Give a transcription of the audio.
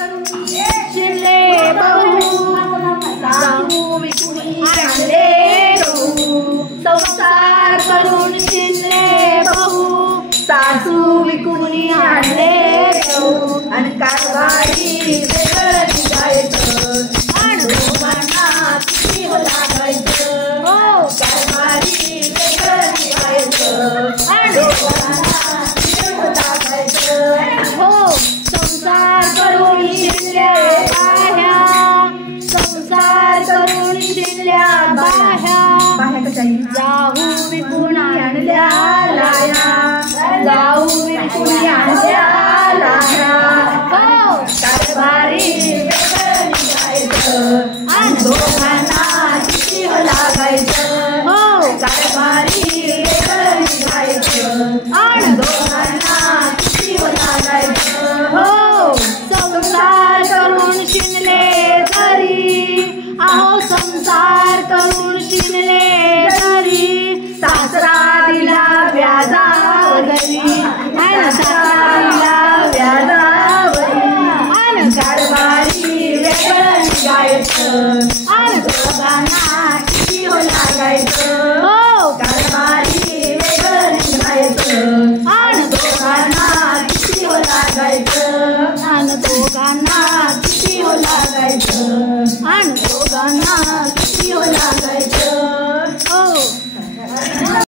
शिरले बहू सासू विकुणी आणले गहू संसार करून शिरले बहू सासू विकुणी आणले गहू आणि कारभारी वेगळं निघायचं आणि दोघांना किती लागायचं हो कारभारी वेगळं निघायचं आणि दोघांना किती लागायचं हो संसार करून शिरल्या बाह्या संसार करून शिरल्या बाह्या जाऊ विकून आणल्या लाया जाऊ विकून आणल्या लाया हो कारभारी वेगळं निघायचं आणि दोघांना किती लागायचं हो कारभारी वेगळं निघायचं आणि दोघांना किती लागायचं हो संसार करून शिरले घरी अहो संसार करून शिरले घरी सासरा दिला व्याजावरी आणि सासरा दिला व्याजावरी आणि कारभारी वेगळं निघायचं आणि दोघांना किती लागायचं हो कारभारी वेगळं निघायचं आणि दोघांना किती लागायचं आणि दोघांना